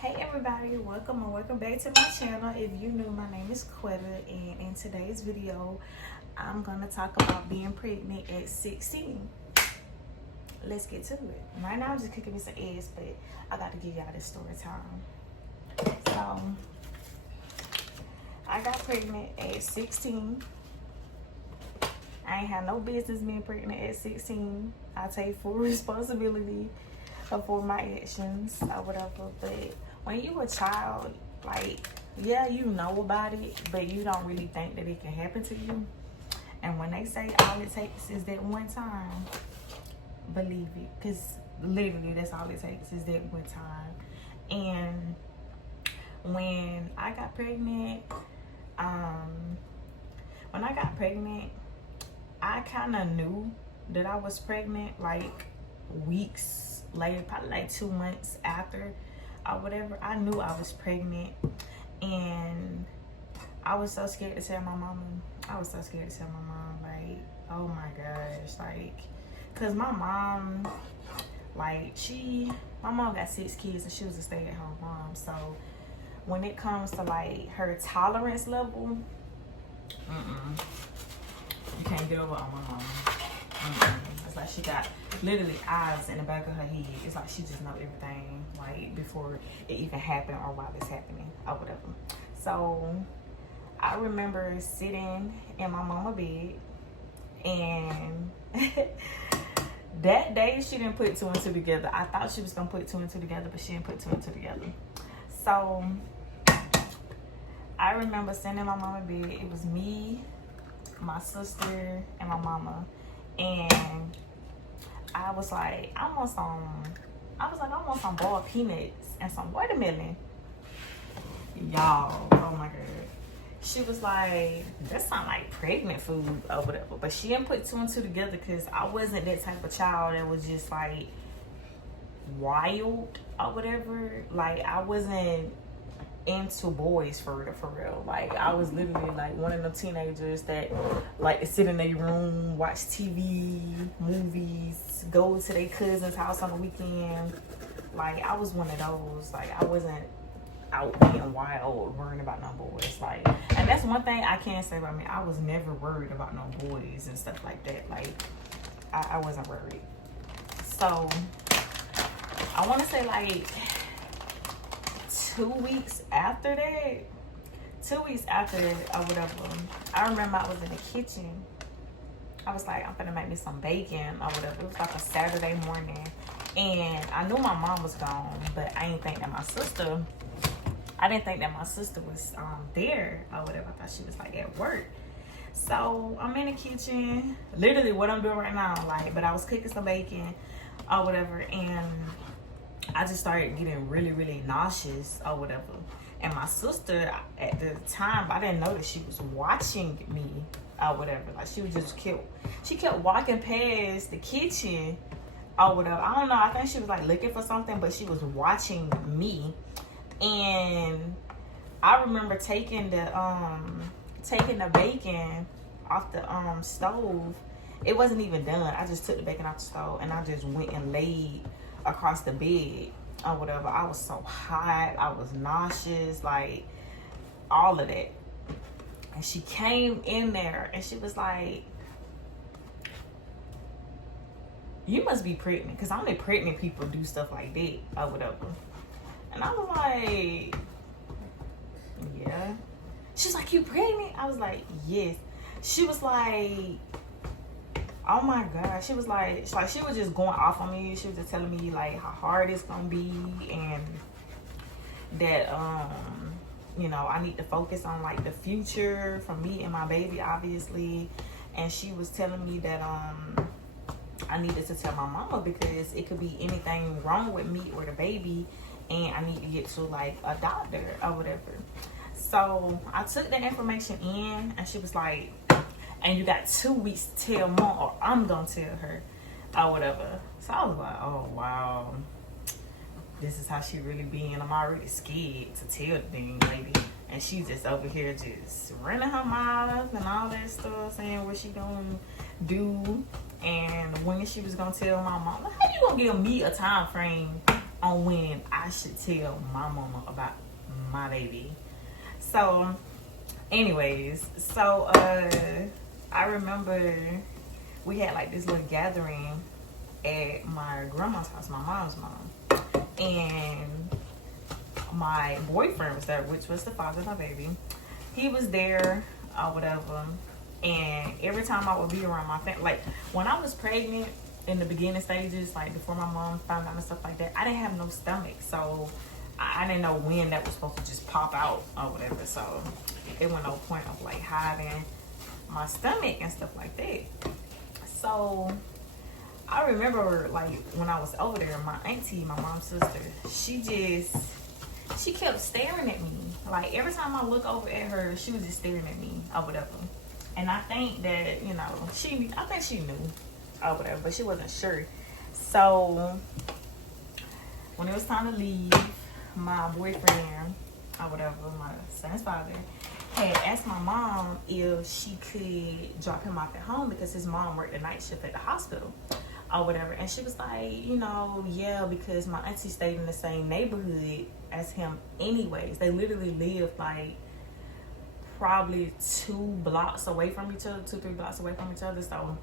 Hey everybody, welcome or welcome back to my channel. If you new, my name is Quetta, and in today's video I'm gonna talk about being pregnant at 16. Let's get to it. Right now I'm just cooking me some eggs, but I got to give y'all this story time. So I got pregnant at 16. I ain't had no business being pregnant at 16. I take full responsibility for my actions or whatever, but when you a child, like, yeah, you know about it, but you don't really think that it can happen to you. And when they say all it takes is that one time, believe it, because literally that's all it takes is that one time. And when I got pregnant, I kind of knew that I was pregnant like weeks later, probably like 2 months after or whatever. I knew I was pregnant, and I was so scared to tell my mama. Like, oh my gosh, like, cause my mom, like, my mom got 6 kids and she was a stay-at-home mom. So when it comes to like her tolerance level, you can't get over on my mom. It's like she got literally eyes in the back of her head. It's like she just know everything, like, before it even happened or while it's happening or whatever. So I remember sitting in my mama bed, and that day she didn't put 2 and 2 together. I thought she was gonna put 2 and 2 together, but she didn't put 2 and 2 together. So I remember sitting in my mama bed. It was me, my sister, and my mama, and I was like, I want some boiled peanuts and some watermelon. Y'all, oh my god. She was like, that sound like pregnant food or whatever. But she didn't put 2 and 2 together, because I wasn't that type of child that was just like wild or whatever. Like, I wasn't into boys for real. Like, I was literally like one of them teenagers that like to sit in their room, watch TV, movies, go to their cousin's house on the weekend. Like, I was one of those. Like, I wasn't out being wild, worrying about no boys. Like, and that's one thing I can say about me. I was never worried about no boys and stuff like that. Like, I wasn't worried. So I want to say like 2 weeks after that or whatever, I remember I was in the kitchen. I was like, I'm gonna make me some bacon or whatever. It was like a Saturday morning, and I knew my mom was gone, but I didn't think that my sister was there or whatever. I thought she was like at work. So I'm in the kitchen, literally what I'm doing right now, like, but I was cooking some bacon or whatever, and I just started getting really, really nauseous or whatever. And my sister, at the time, I didn't know that she was watching me or whatever. Like, she kept walking past the kitchen or whatever. I don't know. I think she was like looking for something, but she was watching me. And I remember taking the bacon off the stove. It wasn't even done. I just took the bacon off the stove and I just went and laid across the bed or whatever. I was so hot, I was nauseous, like all of that. And she came in there and she was like, you must be pregnant, because only pregnant people do stuff like that or whatever. And I was like, yeah. She's like, you pregnant? I was like, yes. She was like, oh my God. She was like, she was just going off on me. She was just telling me like how hard it's gonna be, and that you know, I need to focus on like the future for me and my baby, obviously. And she was telling me that I needed to tell my mama, because it could be anything wrong with me or the baby, and I need to get to like a doctor or whatever. So I took that information in, and she was like, and you got 2 weeks to tell mom, or I'm gonna tell her or whatever. So I was like, oh wow, this is how she really be, and I'm already scared to tell the dang lady, and she's just over here just running her mouth and all that stuff, saying what she gonna do and when she was gonna tell my mom. How you gonna give me a time frame on when I should tell my mama about my baby. So, anyways, so I remember we had like this little gathering at my grandma's house, my mom's mom, and my boyfriend was there, which was the father of my baby. He was there or whatever, and every time I would be around my family, like when I was pregnant in the beginning stages, like before my mom found out and stuff like that, I didn't have no stomach, so I didn't know when that was supposed to just pop out or whatever. So it was no point of like hiding my stomach and stuff like that. So I remember like when I was over there, my auntie, my mom's sister, she kept staring at me. Like every time I look over at her, she was just staring at me or whatever. And I think that, you know, I think she knew or whatever, but she wasn't sure. So when it was time to leave, my boyfriend or whatever, my son's father, had asked my mom if she could drop him off at home because his mom worked the night shift at the hospital or whatever. And she was like, you know, yeah, because my auntie stayed in the same neighborhood as him anyways. They literally lived like probably 2 blocks away from each other, 2-3 blocks away from each other. So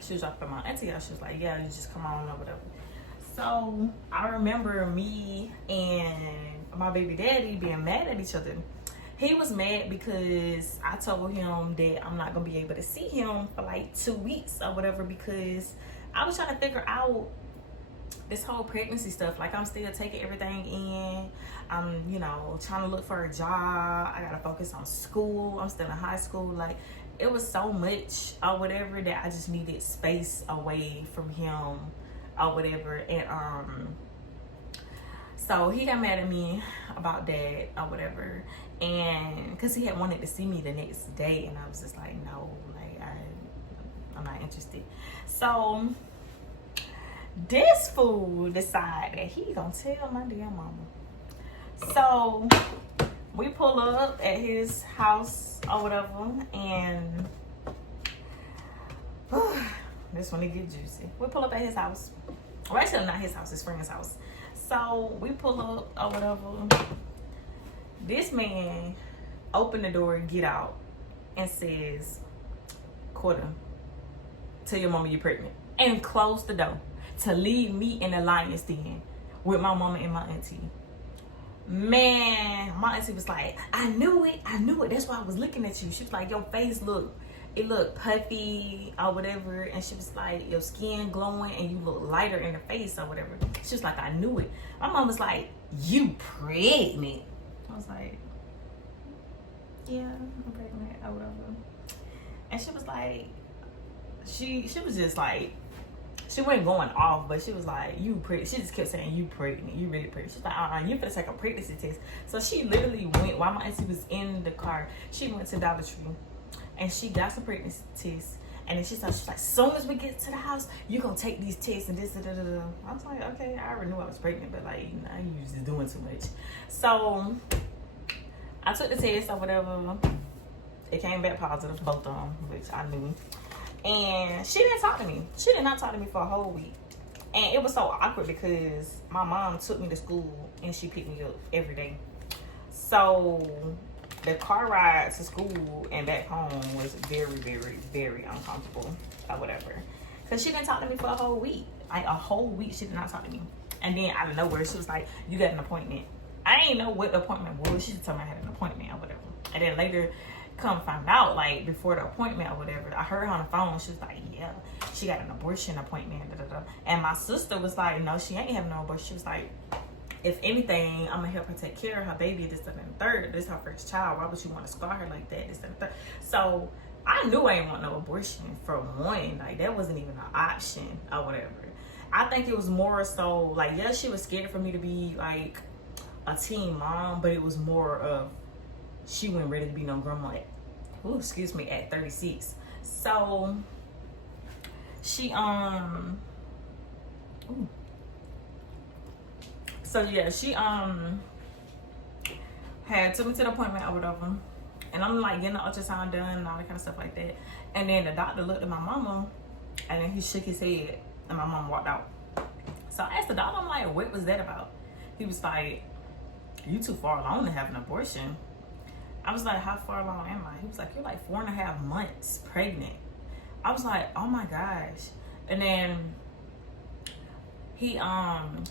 she was dropping my auntie out. She was like, yeah, you just come on or whatever. So I remember me and my baby daddy being mad at each other. He was mad because I told him that I'm not gonna be able to see him for like 2 weeks or whatever, because I was trying to figure out this whole pregnancy stuff. Like I'm still taking everything in. I'm, you know, trying to look for a job. I gotta focus on school. I'm still in high school. Like it was so much or whatever that I just needed space away from him or whatever. And so he got mad at me about that or whatever, and because he had wanted to see me the next day, and I was just like, no, like I'm not interested. So this fool decided that he gonna tell my damn mama. So we pull up at his house or whatever, and this one it get juicy. We pull up at his house. Well, actually not his house, his friend's house. So we pull up or whatever. This man opened the door, get out, and says, "Quarter, tell your mama you're pregnant," and close the door to leave me in the lion's den with my mama and my auntie. Man, my auntie was like, I knew it. That's why I was looking at you. She was like, your face looked puffy or whatever. And she was like, your skin glowing and you look lighter in the face or whatever. She was like, I knew it. My mom was like, you pregnant? I was like, yeah, I'm pregnant or whatever. And she was like, she was just like, she wasn't going off, but she was like, you pregnant. She just kept saying, you pregnant, you really pregnant. She's like, you finna take a pregnancy test. So she literally went, while my auntie was in the car, she went to Dollar Tree and she got some pregnancy tests. And then she's like, as soon as we get to the house, you gonna take these tests and this, da, da, da, da. I was like, okay, I already knew I was pregnant, but like, you know, you just doing too much. So I took the test or whatever. It came back positive, both of them, which I knew. And she didn't talk to me. She did not talk to me for a whole week. And it was so awkward because my mom took me to school and she picked me up every day. So the car ride to school and back home was very, very, very uncomfortable or whatever. Because she didn't talk to me for a whole week. Like a whole week she did not talk to me. And then out of nowhere, she was like, you got an appointment. I didn't know what the appointment was. She just told me I had an appointment or whatever. And then later, come find out, like before the appointment or whatever, I heard her on the phone. She was like, yeah, she got an abortion appointment, da, da, da. And my sister was like, no, she ain't having no abortion. She was like, if anything, I'm gonna help her take care of her baby, this, that, and the third. This is her first child. Why would you want to scar her like that, this, that, and the third? So I knew I didn't want no abortion for one. Like that wasn't even an option or whatever. I think it was more so like, yeah, she was scared for me to be like a teen mom, but it was more of she wasn't ready to be no grandma at 36. So she she had took me to the appointment or whatever, and I'm like getting the ultrasound done and all that kind of stuff like that. And then the doctor looked at my mama and then he shook his head and my mom walked out. So I asked the doctor, I'm like, what was that about? He was like, you too far along to have an abortion. I was like, how far along am I? He was like, you're like 4.5 months pregnant. I was like, oh my gosh. And then he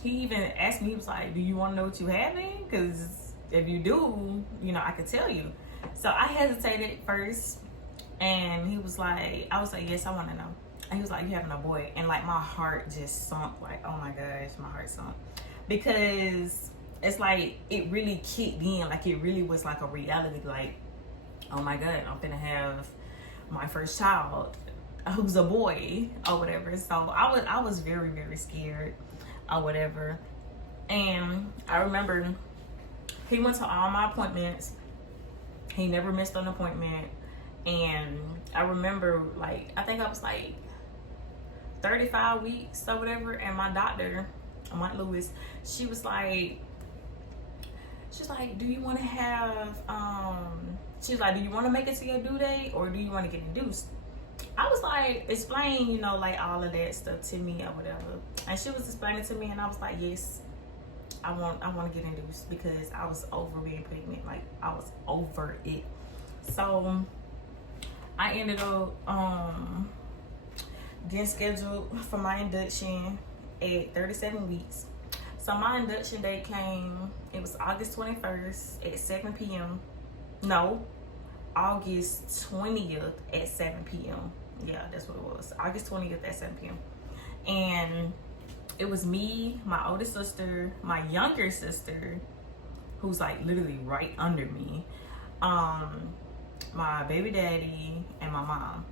even asked me, he was like, do you want to know what you having? Because if you do, you know, I could tell you. So I hesitated first, and he was like, I was like, yes, I want to know. And he was like, you having a boy? And like my heart just sunk, like, oh my gosh, my heart sunk. Because it's like, it really kicked in, like it really was like a reality, like, oh my God, I'm gonna have my first child who's a boy or whatever. So I was very, very scared or whatever. And I remember he went to all my appointments. He never missed an appointment. And I remember, like, I think I was like 35 weeks or whatever. And my doctor, Aunt Lewis, she was like, do you want to have, she was like, do you want to make it to your due date or do you want to get induced? I was like, explain, you know, like all of that stuff to me or whatever. And she was explaining to me, and I was like, yes, I want to get induced because I was over being pregnant. Like, I was over it. So I ended up getting scheduled for my induction at 37 weeks. So my induction date came, it was August 21st at 7 p.m. No, August 20th at 7 p.m. Yeah, that's what it was. August 20th at 7 p.m. And it was me, my oldest sister, my younger sister, who's like literally right under me, my baby daddy, and my mom.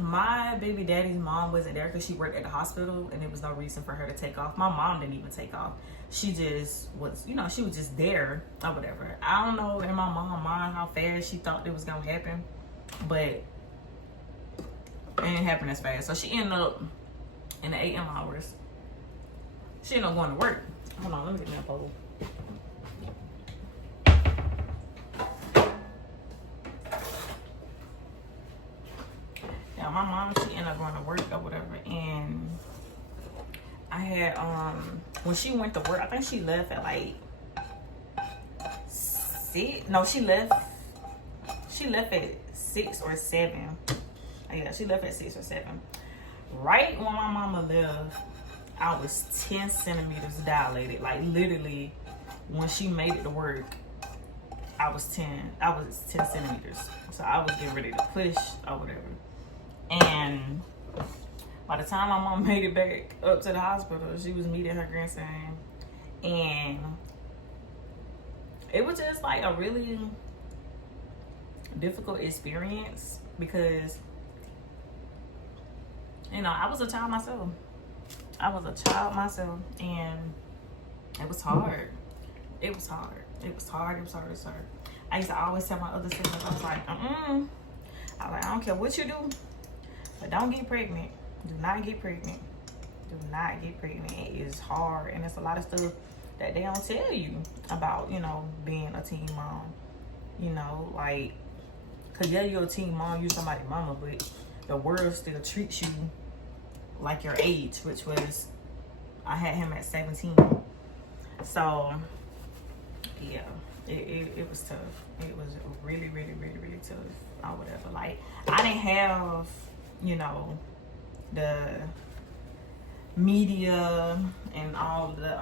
My baby daddy's mom wasn't there because she worked at the hospital and there was no reason for her to take off. My mom didn't even take off. She just was, you know, she was just there or whatever. I don't know in my mom's mind how fast she thought it was gonna happen, but it didn't happen as fast. So she ended up in the AM hours. She ended up going to work. Hold on, let me get that photo. Yeah, my mom, she ended up going to work or whatever, and I had when she went to work, I think she left at like 6. No, she left at 6 or 7. Yeah, she left at 6 or 7. Right when my mama left, I was 10 centimeters dilated. Like literally, when she made it to work, I was 10 centimeters. So I was getting ready to push or whatever. And by the time my mom made it back up to the hospital, she was meeting her grandson. And it was just like a really difficult experience because, you know, I was a child myself. And it was hard. It was hard. I used to always tell my other siblings, I was like, I don't care what you do, but don't get pregnant. Do not get pregnant. It is hard, and there's a lot of stuff that they don't tell you about, you know, being a teen mom. You know, like, cause yeah, you're a teen mom, you're somebody's mama, but the world still treats you like your age, which was, I had him at 17. So yeah, it was tough. It was really, really, really, really tough or whatever. Like, I didn't have, you know, the media and all the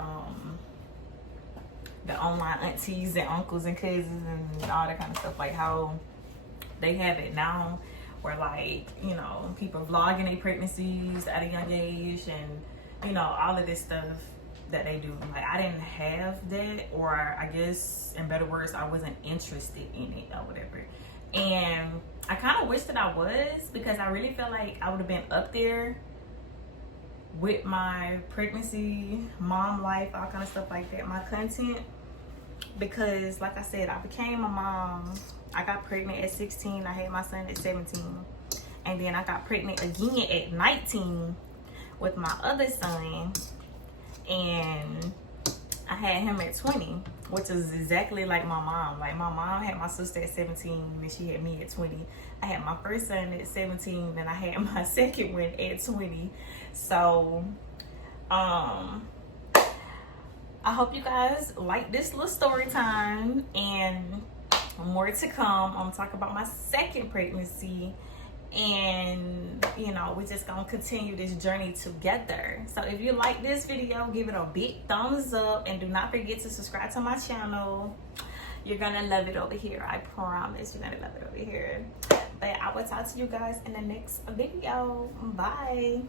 online aunties and uncles and cousins and all that kind of stuff, like how they have it now, where, like, you know, people vlogging their pregnancies at a young age and, you know, all of this stuff that they do. Like, I didn't have that, or I guess in better words, I wasn't interested in it or whatever. And I kind of wish that I was, because I really feel like I would have been up there with my pregnancy, mom life, all kind of stuff like that, my content. Because like I said, I became a mom. I got pregnant at 16. I had my son at 17. And then I got pregnant again at 19 with my other son. And I had him at 20, which is exactly like my mom. Like, my mom had my sister at 17, and she had me at 20. I had my first son at 17, and I had my second one at 20. So I hope you guys like this little story time, and more to come. I'm gonna talk about my second pregnancy, and you know, we're just gonna continue this journey together. So if you like this video, give it a big thumbs up, and do not forget to subscribe to my channel. You're gonna love it over here. I promise you're gonna love it over here. But I will talk to you guys in the next video. Bye.